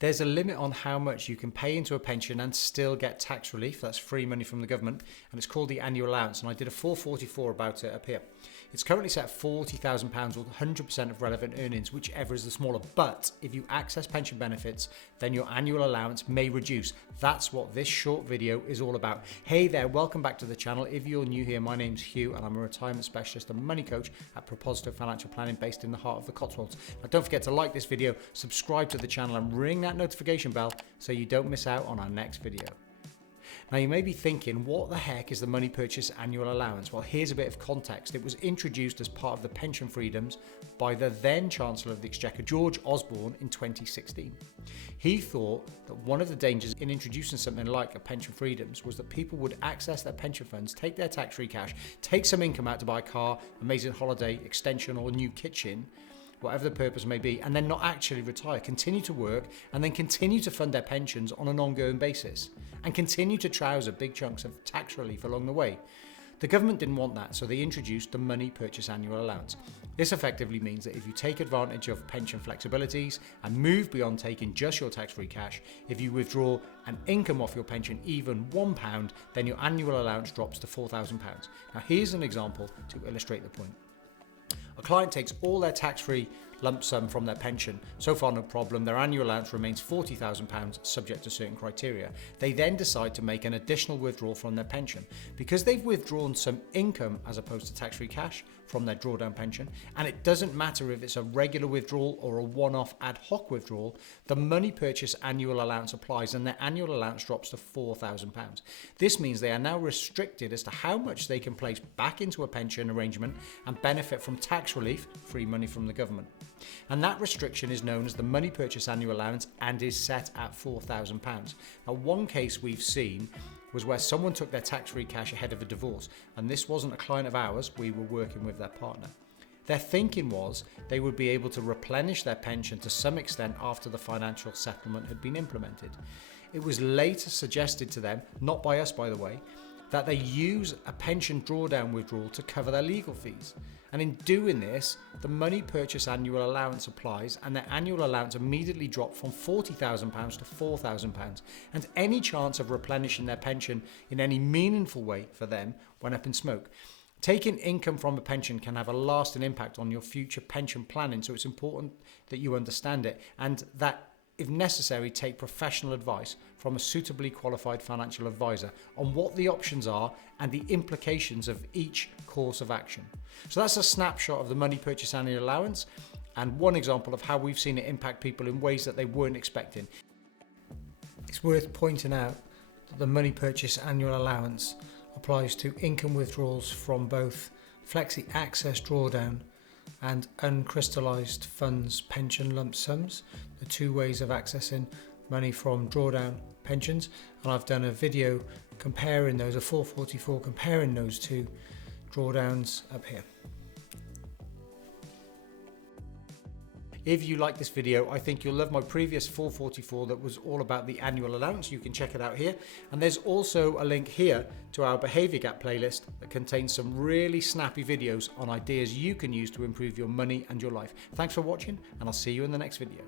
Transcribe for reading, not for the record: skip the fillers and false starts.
There's a limit on how much you can pay into a pension and still get tax relief. That's free money from the government, and it's called the annual allowance, and I did a 444 about it up here. It's currently set at £40,000 or 100% of relevant earnings, whichever is the smaller. But if you access pension benefits, then your annual allowance may reduce. That's what this short video is all about. Hey there, welcome back to the channel. If you're new here, my name's Hugh and I'm a retirement specialist and money coach at Proposito Financial Planning based in the heart of the Cotswolds. Now don't forget to like this video, subscribe to the channel and ring that notification bell so you don't miss out on our next video. Now you may be thinking, what the heck is the Money Purchase Annual Allowance? Well, here's a bit of context. It was introduced as part of the pension freedoms by the then Chancellor of the Exchequer, George Osborne, in 2016. He thought that one of the dangers in introducing something like a pension freedoms was that people would access their pension funds, take their tax-free cash, take some income out to buy a car, amazing holiday, extension or new kitchen, whatever the purpose may be, and then not actually retire, continue to work, and then continue to fund their pensions on an ongoing basis, and continue to trouser big chunks of tax relief along the way. The government didn't want that, so they introduced the Money Purchase Annual Allowance. This effectively means that if you take advantage of pension flexibilities and move beyond taking just your tax-free cash, if you withdraw an income off your pension, even £1, then your annual allowance drops to £4,000. Now here's an example to illustrate the point. A client takes all their tax-free lump sum from their pension. So far, no problem. Their annual allowance remains £40,000 subject to certain criteria. They then decide to make an additional withdrawal from their pension. Because they've withdrawn some income as opposed to tax-free cash from their drawdown pension, and it doesn't matter if it's a regular withdrawal or a one-off ad hoc withdrawal, the Money Purchase Annual Allowance applies and their annual allowance drops to £4,000. This means they are now restricted as to how much they can place back into a pension arrangement and benefit from tax relief, free money from the government. And that restriction is known as the Money Purchase Annual Allowance and is set at £4,000. Now, one case we've seen was where someone took their tax-free cash ahead of a divorce, and this wasn't a client of ours, we were working with their partner. Their thinking was they would be able to replenish their pension to some extent after the financial settlement had been implemented. It was later suggested to them, not by us by the way, that they use a pension drawdown withdrawal to cover their legal fees. And in doing this, the Money Purchase Annual Allowance applies and their annual allowance immediately dropped from £40,000 to £4,000, and any chance of replenishing their pension in any meaningful way for them went up in smoke. Taking income from a pension can have a lasting impact on your future pension planning, so it's important that you understand it and that, if necessary, take professional advice from a suitably qualified financial advisor on what the options are and the implications of each course of action. So that's a snapshot of the Money Purchase Annual Allowance and one example of how we've seen it impact people in ways that they weren't expecting. It's worth pointing out that the Money Purchase Annual Allowance applies to income withdrawals from both Flexi Access Drawdown and uncrystallised funds pension lump sums, the two ways of accessing money from drawdown pensions, and I've done a video comparing those, a 444 comparing those two drawdowns up here. If you like this video, I think you'll love my previous 444 that was all about the annual allowance. You can check it out here. And there's also a link here to our Behaviour Gap playlist that contains some really snappy videos on ideas you can use to improve your money and your life. Thanks for watching, and I'll see you in the next video.